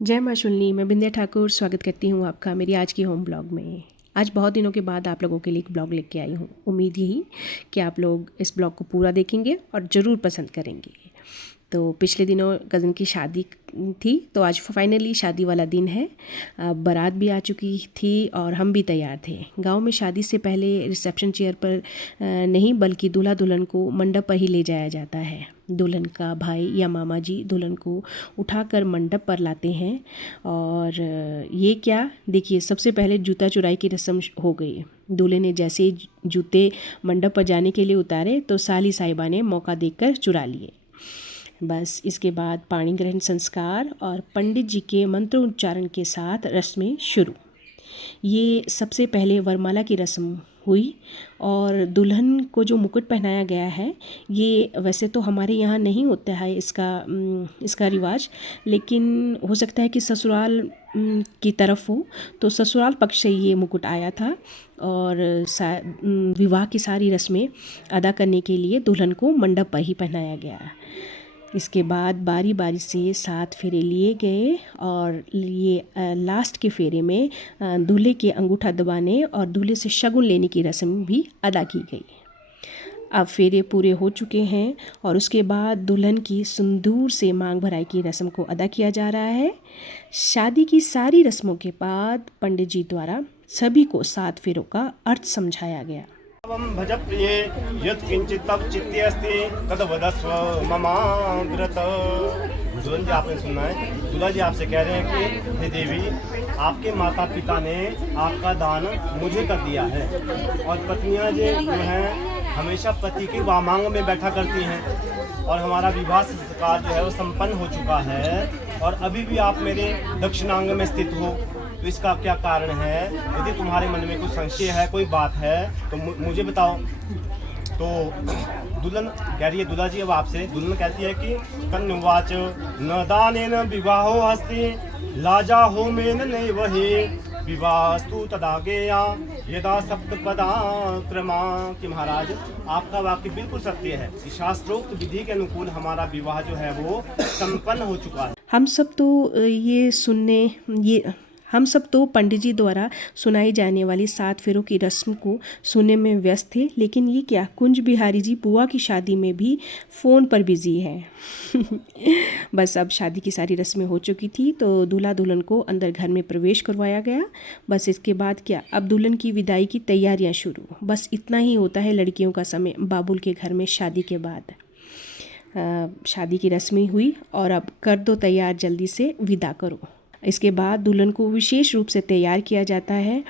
जय माँ शुल्नी। मैं बिंद्या ठाकुर स्वागत करती हूँ आपका मेरी आज की होम ब्लॉग में। आज बहुत दिनों के बाद आप लोगों के लिए एक ब्लॉग लेके आई हूँ। उम्मीद यही कि आप लोग इस ब्लॉग को पूरा देखेंगे और ज़रूर पसंद करेंगे। तो पिछले दिनों कज़न की शादी थी, तो आज फाइनली शादी वाला दिन है। बारात भी आ चुकी थी और हम भी तैयार थे। गांव में शादी से पहले रिसेप्शन चेयर पर नहीं बल्कि दूल्हा दुल्हन को मंडप पर ही ले जाया जाता है। दुल्हन का भाई या मामा जी दुल्हन को उठाकर मंडप पर लाते हैं। और ये क्या देखिए, सबसे पहले जूता चुराई की रस्म हो गई। दूल्हे ने जैसे ही जूते मंडप पर जाने के लिए उतारे तो साली साहिबा ने मौका देखकर चुरा लिए। बस इसके बाद पाणी ग्रहण संस्कार और पंडित जी के मंत्रोच्चारण के साथ रस्में शुरू। ये सबसे पहले वरमाला की रस्म हुई और दुल्हन को जो मुकुट पहनाया गया है, ये वैसे तो हमारे यहाँ नहीं होता है इसका रिवाज, लेकिन हो सकता है कि ससुराल की तरफ हो, तो ससुराल पक्ष से ये मुकुट आया था। और विवाह की सारी रस्में अदा करने के लिए दुल्हन को मंडप पर ही पहनाया गया। इसके बाद बारी बारी से 7 फेरे लिए गए और ये लास्ट के फेरे में दूल्हे के अंगूठा दबाने और दूल्हे से शगुन लेने की रस्म भी अदा की गई। अब फेरे पूरे हो चुके हैं और उसके बाद दुल्हन की सिंदूर से मांग भराई की रस्म को अदा किया जा रहा है। शादी की सारी रस्मों के बाद पंडित जी द्वारा सभी को 7 फेरों का अर्थ समझाया गया। भज प्रिय यत् किंचित तव चित्ते अस्ति तद वदस्व ममाग्रत। दुल्हन जी आपने सुना है, दूल्हा जी आपसे कह रहे हैं कि हे देवी, आपके माता पिता ने आपका दान मुझे कर दिया है और पत्नियां जो हैं हमेशा पति की वामांग में बैठा करती हैं और हमारा विवाह संस्कार जो है वो संपन्न हो चुका है और अभी भी आप मेरे दक्षिणांग में स्थित हो। तो इसका क्या कारण है? यदि तुम्हारे मन में कुछ संशय है, कोई बात है तो मुझे बताओ। तो दुल्हन कह रही है, दूल्हा जी अब आपसे, दुल्हन कहती है कि कन्युवाच न दानेन विवाहो हस्ति लाजा हो मेन नहीं वही विवास्तु तदागेया यदा सप्तपदा क्रमा। कि महाराज आपका वाक्य बिल्कुल सत्य है कि शास्त्रोक्त विधि के अनुकूल हमारा विवाह जो है वो संपन्न हो चुका है। हम सब तो पंडित जी द्वारा सुनाई जाने वाली 7 फेरों की रस्म को सुनने में व्यस्त थे, लेकिन ये क्या, कुंज बिहारी जी बुआ की शादी में भी फ़ोन पर बिजी हैं। बस अब शादी की सारी रस्में हो चुकी थी तो दूल्हा दुल्हन को अंदर घर में प्रवेश करवाया गया। बस इसके बाद क्या, अब दुल्हन की विदाई की तैयारियां शुरू। बस इतना ही होता है लड़कियों का समय बाबुल के घर में शादी के बाद। शादी की रस्में हुई और अब कर दो तैयार, जल्दी से विदा करो। इसके बाद दुल्हन को विशेष रूप से तैयार किया जाता है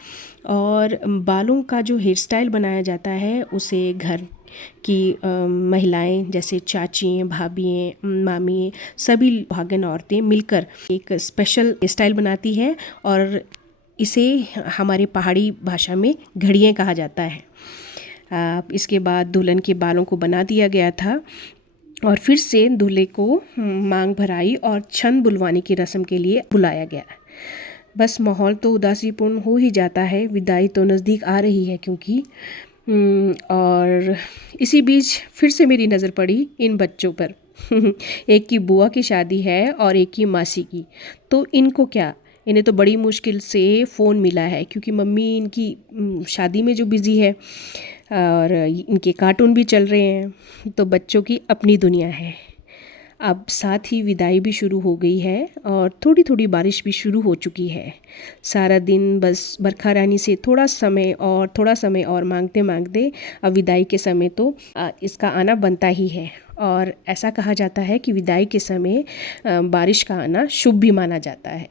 और बालों का जो हेयर स्टाइल बनाया जाता है उसे घर की महिलाएं जैसे चाची, भाभी, मामी, सभी भागन औरतें मिलकर एक स्पेशल हेयर स्टाइल बनाती है और इसे हमारे पहाड़ी भाषा में घड़ियाँ कहा जाता है। इसके बाद दुल्हन के बालों को बना दिया गया था और फिर से दूल्हे को मांग भराई और छंद बुलवाने की रस्म के लिए बुलाया गया। बस माहौल तो उदासीपूर्ण हो ही जाता है, विदाई तो नज़दीक आ रही है क्योंकि और इसी बीच फिर से मेरी नज़र पड़ी इन बच्चों पर। एक की बुआ की शादी है और एक की मासी की। तो इनको क्या, इन्हें तो बड़ी मुश्किल से फ़ोन मिला है क्योंकि मम्मी इनकी शादी में जो बिज़ी है और इनके कार्टून भी चल रहे हैं, तो बच्चों की अपनी दुनिया है। अब साथ ही विदाई भी शुरू हो गई है और थोड़ी थोड़ी बारिश भी शुरू हो चुकी है। सारा दिन बस बरखा रानी से थोड़ा समय और मांगते मांगते अब विदाई के समय तो इसका आना बनता ही है। और ऐसा कहा जाता है कि विदाई के समय बारिश का आना शुभ भी माना जाता है।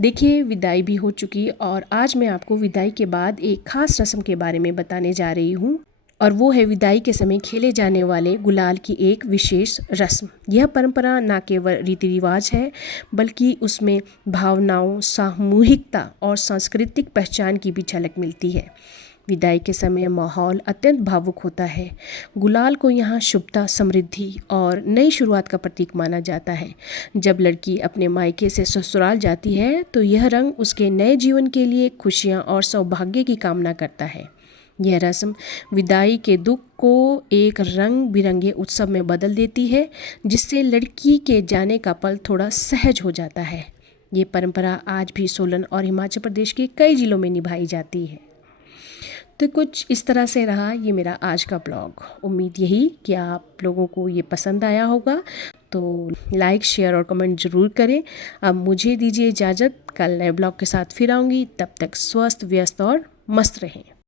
देखिए, विदाई भी हो चुकी और आज मैं आपको विदाई के बाद एक ख़ास रस्म के बारे में बताने जा रही हूँ और वो है विदाई के समय खेले जाने वाले गुलाल की एक विशेष रस्म। यह परंपरा न केवल रीति रिवाज है बल्कि उसमें भावनाओं, सामूहिकता और सांस्कृतिक पहचान की भी झलक मिलती है। विदाई के समय माहौल अत्यंत भावुक होता है। गुलाल को यहाँ शुभता, समृद्धि और नई शुरुआत का प्रतीक माना जाता है। जब लड़की अपने मायके से ससुराल जाती है तो यह रंग उसके नए जीवन के लिए खुशियाँ और सौभाग्य की कामना करता है। यह रस्म विदाई के दुख को एक रंग बिरंगे उत्सव में बदल देती है, जिससे लड़की के जाने का पल थोड़ा सहज हो जाता है। ये परंपरा आज भी सोलन और हिमाचल प्रदेश के कई जिलों में निभाई जाती है। तो कुछ इस तरह से रहा ये मेरा आज का ब्लॉग। उम्मीद यही कि आप लोगों को ये पसंद आया होगा, तो लाइक, शेयर और कमेंट ज़रूर करें। अब मुझे दीजिए इजाज़त, कल नए ब्लॉग के साथ फिर आऊँगी। तब तक स्वस्थ, व्यस्त और मस्त रहें।